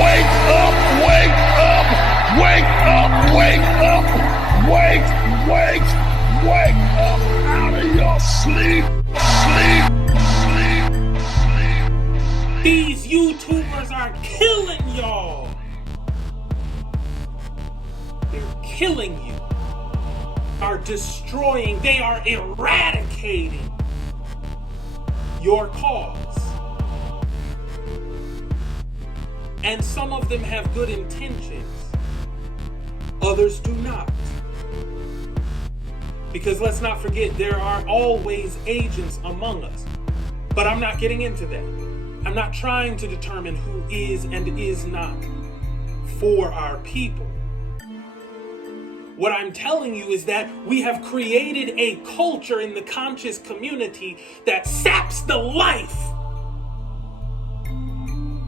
Wake up, wake up, wake up, wake up, wake up out of your sleep. These YouTubers are killing y'all. They're killing you. Are destroying, they are eradicating your cause. And some of them have good intentions. Others do not. Because let's not forget, there are always agents among us. But I'm not getting into that. I'm not trying to determine who is and is not for our people. What I'm telling you is that we have created a culture in the conscious community that saps the life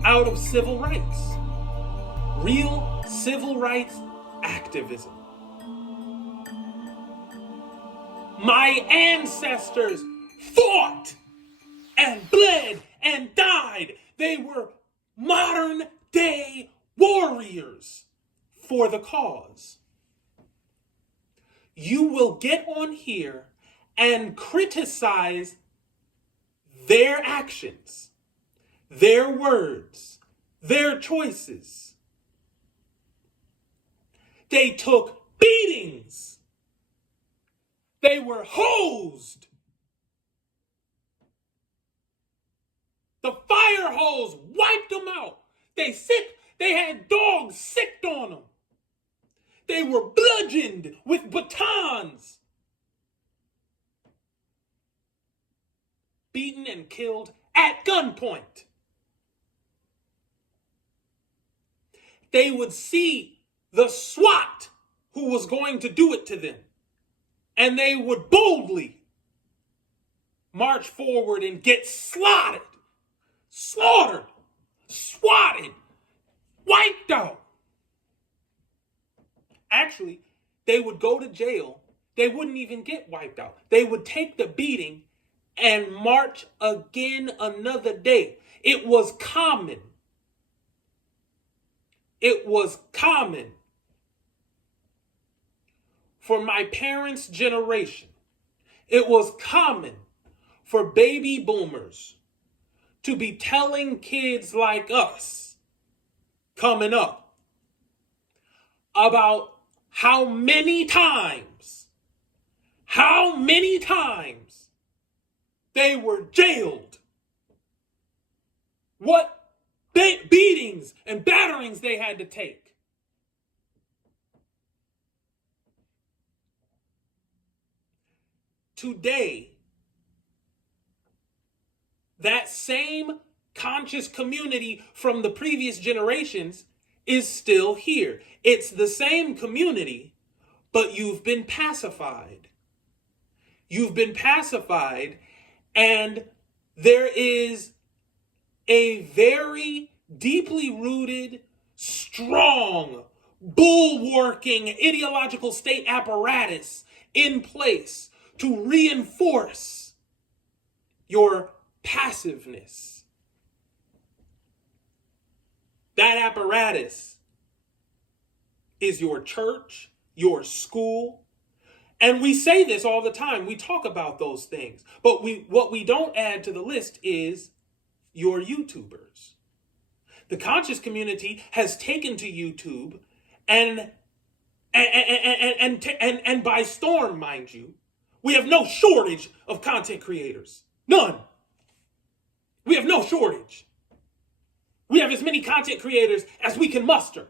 out of civil rights. Real civil rights activism. My ancestors fought and bled and died. They were modern day warriors for the cause. You will get on here and criticize their actions, their words, their choices. They took beatings. They were hosed. The fire hose wiped them out. They had dogs sicked on them. They were bludgeoned with batons. Beaten and killed at gunpoint. They would see the SWAT who was going to do it to them. And they would boldly march forward and get slaughtered, swatted, wiped out. Actually, they would go to jail. They wouldn't even get wiped out. They would take the beating and march again another day. It was common. It was common for my parents' generation. It was common for baby boomers to be telling kids like us coming up about how many times they were jailed, what beatings and batterings they had to take. Today, that same conscious community from the previous generations is still here. It's the same community, but you've been pacified. You've been pacified, and there is a very deeply rooted, strong, bulwarking ideological state apparatus in place to reinforce your passiveness. That apparatus is your church, your school. And we say this all the time. We talk about those things. But what we don't add to the list is your YouTubers. The conscious community has taken to YouTube and by storm, mind you. We have no shortage of content creators. None. We have no shortage. We have as many content creators as we can muster.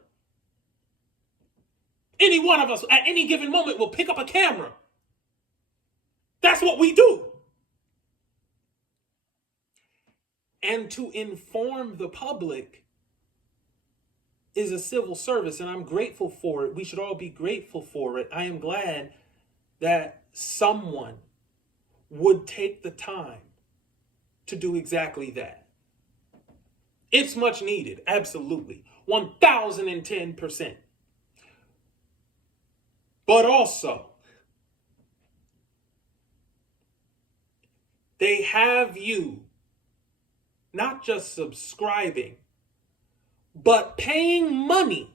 Any one of us at any given moment will pick up a camera. That's what we do. And to inform the public is a civil service, and I'm grateful for it. We should all be grateful for it. I am glad that someone would take the time to do exactly that. It's much needed, absolutely, 1010%. But also, they have you not just subscribing, but paying money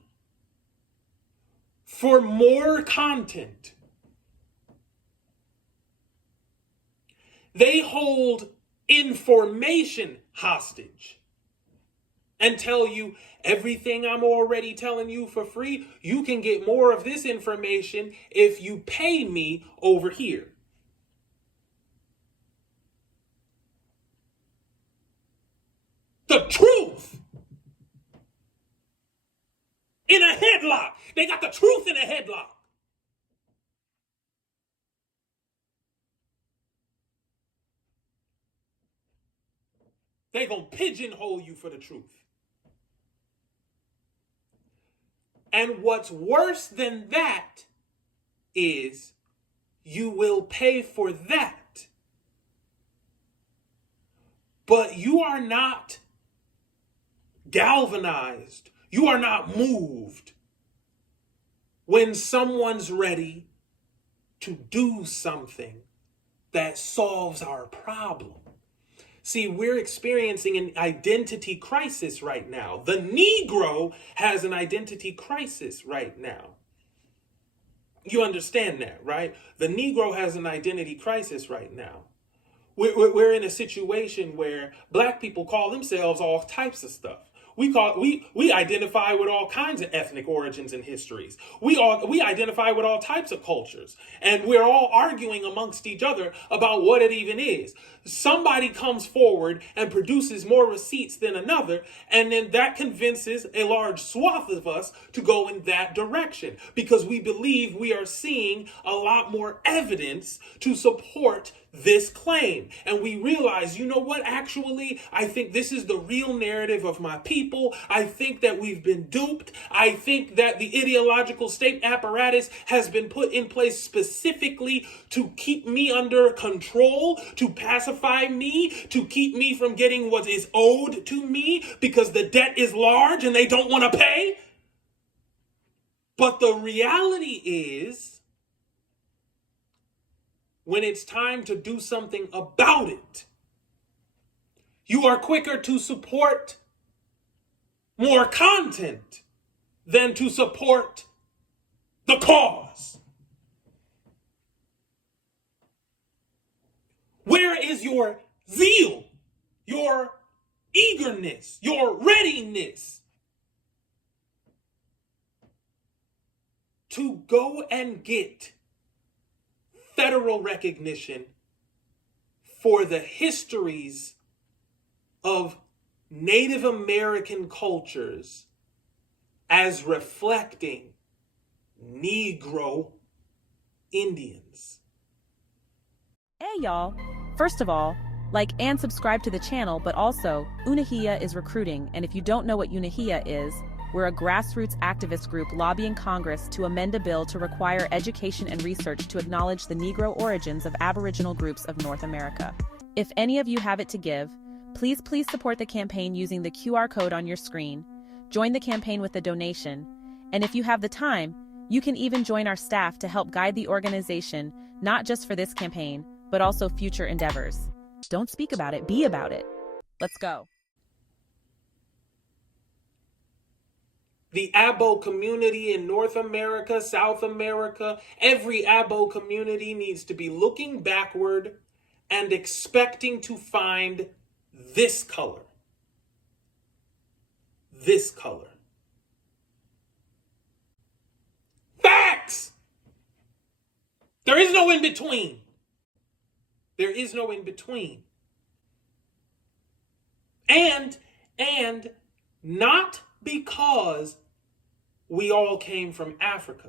for more content. They hold information hostage and tell you everything I'm already telling you for free. You can get more of this information if you pay me over here. The truth in a headlock. They got the truth in a headlock. They gonna pigeonhole you for the truth. And what's worse than that is you will pay for that. But you are not galvanized. You are not moved when someone's ready to do something that solves our problem. See, we're experiencing an identity crisis right now. The Negro has an identity crisis right now. You understand that, right? The Negro has an identity crisis right now. We're in a situation where black people call themselves all types of stuff. We identify with all kinds of ethnic origins and histories. We identify with all types of cultures, and we're all arguing amongst each other about what it even is. Somebody comes forward and produces more receipts than another, and then that convinces a large swath of us to go in that direction because we believe we are seeing a lot more evidence to support this claim. And we realize, you know what, actually, I think this is the real narrative of my people. I think that we've been duped. I think that the ideological state apparatus has been put in place specifically to keep me under control, to pacify me, to keep me from getting what is owed to me because the debt is large and they don't want to pay. But the reality is, when it's time to do something about it, you are quicker to support more content than to support the cause. Where is your zeal, your eagerness, your readiness to go and get federal recognition for the histories of Native American cultures as reflecting Negro Indians? Hey y'all, first of all, like and subscribe to the channel, but also Unehiya is recruiting, and if you don't know what Unehiya is, we're a grassroots activist group lobbying Congress to amend a bill to require education and research to acknowledge the Negro origins of Aboriginal groups of North America. If any of you have it to give, please support the campaign using the QR code on your screen, join the campaign with a donation, and if you have the time, you can even join our staff to help guide the organization, not just for this campaign, but also future endeavors. Don't speak about it, be about it. Let's go. The Abo community in North America, South America, every Abo community needs to be looking backward and expecting to find this color. This color. Facts! There is no in between. There is no in between. And not because we all came from Africa,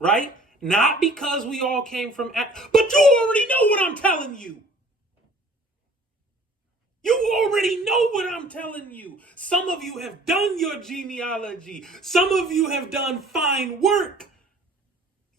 right? Not because we all came from Africa, but you already know what I'm telling you. You already know what I'm telling you. Some of you have done your genealogy. Some of you have done fine work.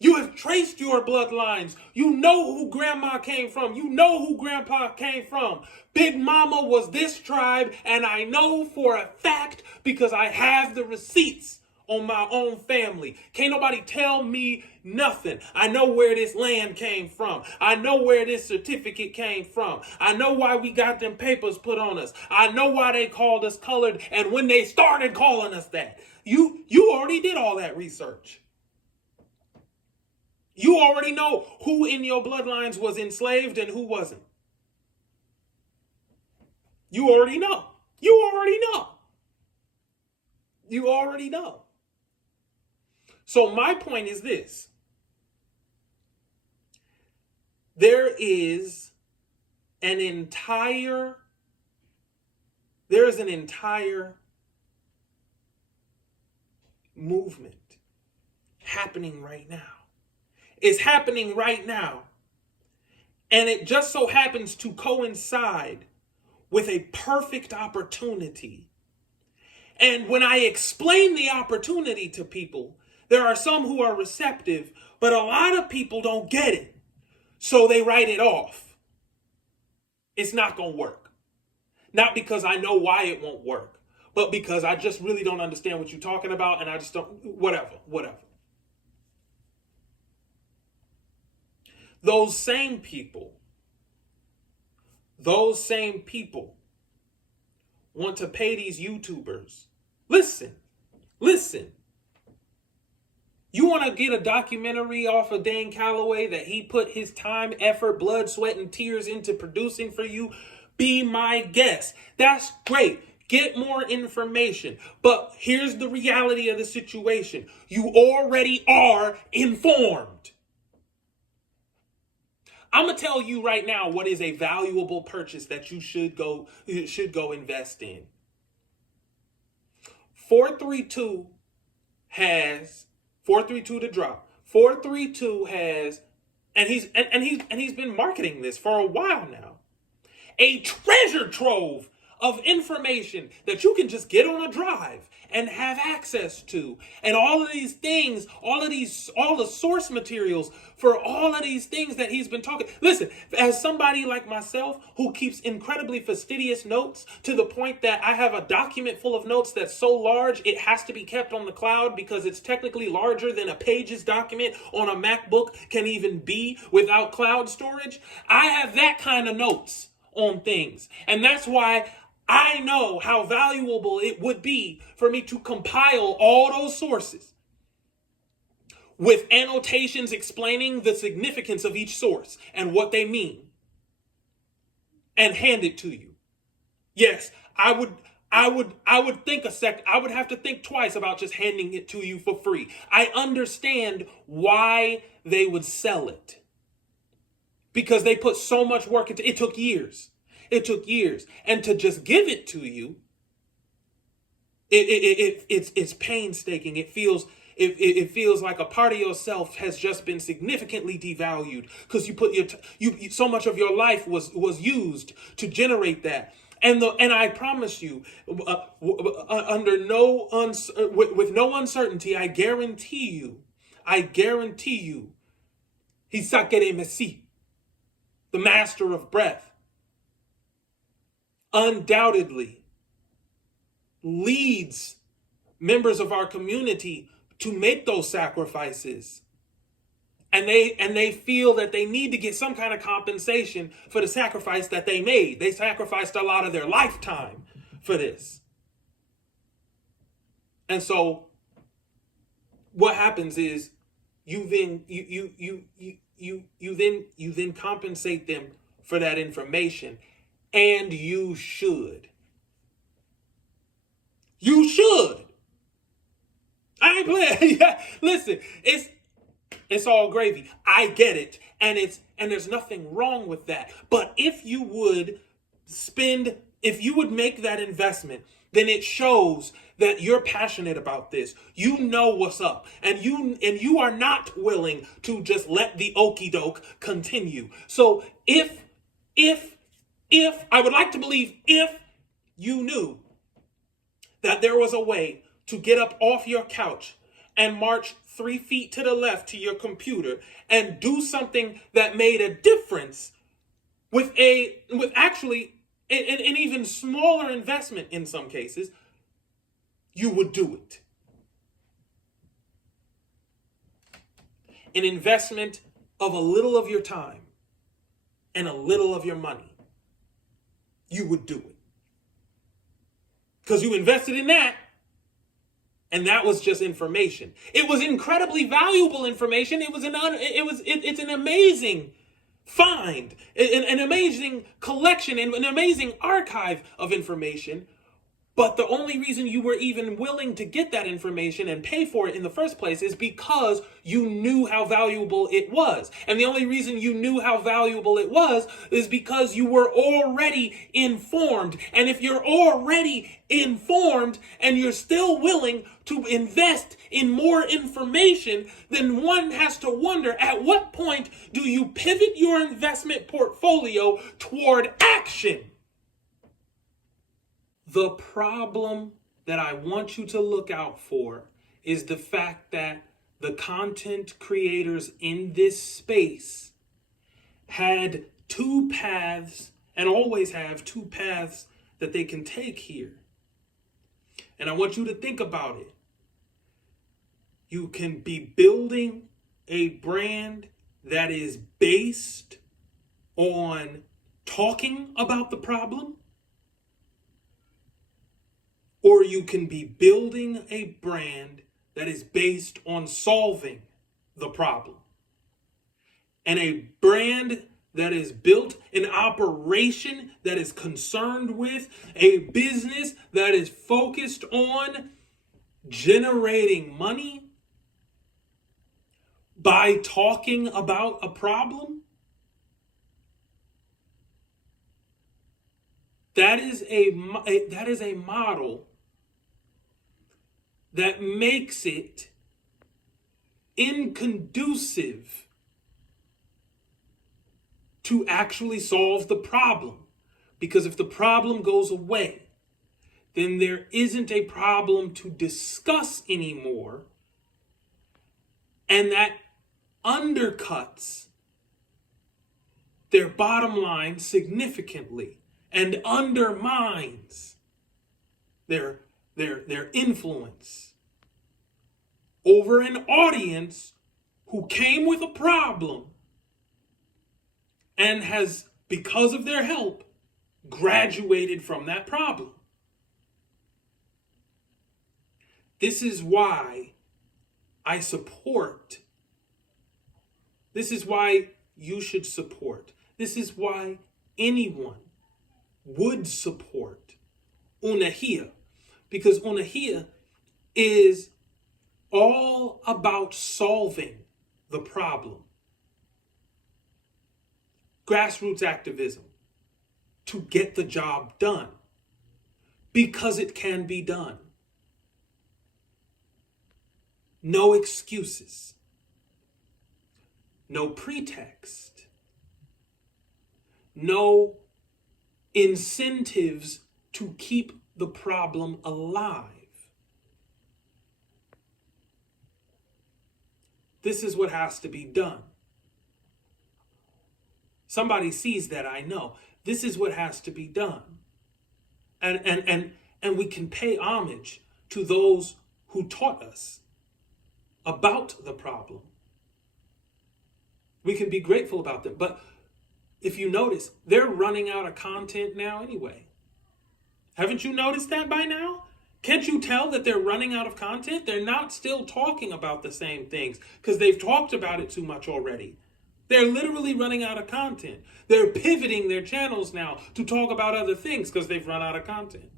You have traced your bloodlines. You know who grandma came from. You know who grandpa came from. Big mama was this tribe, and I know for a fact because I have the receipts on my own family. Can't nobody tell me nothing. I know where this land came from. I know where this certificate came from. I know why we got them papers put on us. I know why they called us colored and when they started calling us that. You already did all that research. You already know who in your bloodlines was enslaved and who wasn't. You already know. You already know. You already know. So my point is this. There is an entire movement happening right now. It's happening right now. And it just so happens to coincide with a perfect opportunity. And when I explain the opportunity to people, there are some who are receptive, but a lot of people don't get it. So they write it off. It's not going to work. Not because I know why it won't work, but because I just really don't understand what you're talking about and I just don't, whatever. Those same people want to pay these YouTubers. Listen. You want to get a documentary off of Dane Calloway that he put his time, effort, blood, sweat, and tears into producing for you? Be my guest. That's great. Get more information. But here's the reality of the situation. You already are informed. I'm going to tell you right now what is a valuable purchase that you should go invest in. 432 to drop. 432 has, and he's been marketing this for a while now. A treasure trove of information that you can just get on a drive and have access to. And all of these things, all the source materials for all of these things that he's been talking. Listen, as somebody like myself who keeps incredibly fastidious notes to the point that I have a document full of notes that's so large it has to be kept on the cloud because it's technically larger than a Pages document on a MacBook can even be without cloud storage. I have that kind of notes on things. And that's why I know how valuable it would be for me to compile all those sources with annotations explaining the significance of each source and what they mean and hand it to you. Yes, I would think a sec. I would have to think twice about just handing it to you for free. I understand why they would sell it because they put so much work into it. It took years. And to just give it to you, it's painstaking. It feels like a part of yourself has just been significantly devalued because you put so much of your life was used to generate that. And I promise you, with no uncertainty, I guarantee you, Hisakere Messi, the master of breath, undoubtedly leads members of our community to make those sacrifices. And they feel that they need to get some kind of compensation for the sacrifice that they made. They sacrificed a lot of their lifetime for this. And so what happens is you then compensate them for that information. And you should. You should. I ain't playing. Yeah, listen, it's all gravy. I get it. And there's nothing wrong with that. But if you would make that investment, then it shows that you're passionate about this. You know what's up. And you are not willing to just let the okie doke continue. So if I would like to believe if you knew that there was a way to get up off your couch and march 3 feet to the left to your computer and do something that made a difference with actually an even smaller investment in some cases, you would do it. an investment of a little of your time and a little of your money, you would do it. Because you invested in that, and that was just information. It was incredibly valuable information. It's an amazing find, an amazing collection, and an amazing archive of information. But the only reason you were even willing to get that information and pay for it in the first place is because you knew how valuable it was. And the only reason you knew how valuable it was is because you were already informed. And if you're already informed and you're still willing to invest in more information, then one has to wonder, at what point do you pivot your investment portfolio toward action? The problem that I want you to look out for is the fact that the content creators in this space had two paths, and always have two paths, that they can take here. And I want you to think about it. You can be building a brand that is based on talking about the problem, or you can be building a brand that is based on solving the problem. And a brand that is built, an operation that is concerned with, a business that is focused on generating money by talking about a problem. That is a model that makes it inconducive to actually solve the problem. Because if the problem goes away, then there isn't a problem to discuss anymore, and that undercuts their bottom line significantly and undermines their influence over an audience who came with a problem and has, because of their help, graduated from that problem. This is why I support. This is why you should support. This is why anyone would support Unehiya. Because Unehiya is all about solving the problem. Grassroots activism to get the job done. Because it can be done. No excuses. No pretext. No incentives to keep the problem alive. This is what has to be done. Somebody sees that, I know. This is what has to be done. And we can pay homage to those who taught us about the problem. We can be grateful about them. But if you notice, they're running out of content now anyway. Haven't you noticed that by now? Can't you tell that they're running out of content? They're not still talking about the same things because they've talked about it too much already. They're literally running out of content. They're pivoting their channels now to talk about other things because they've run out of content.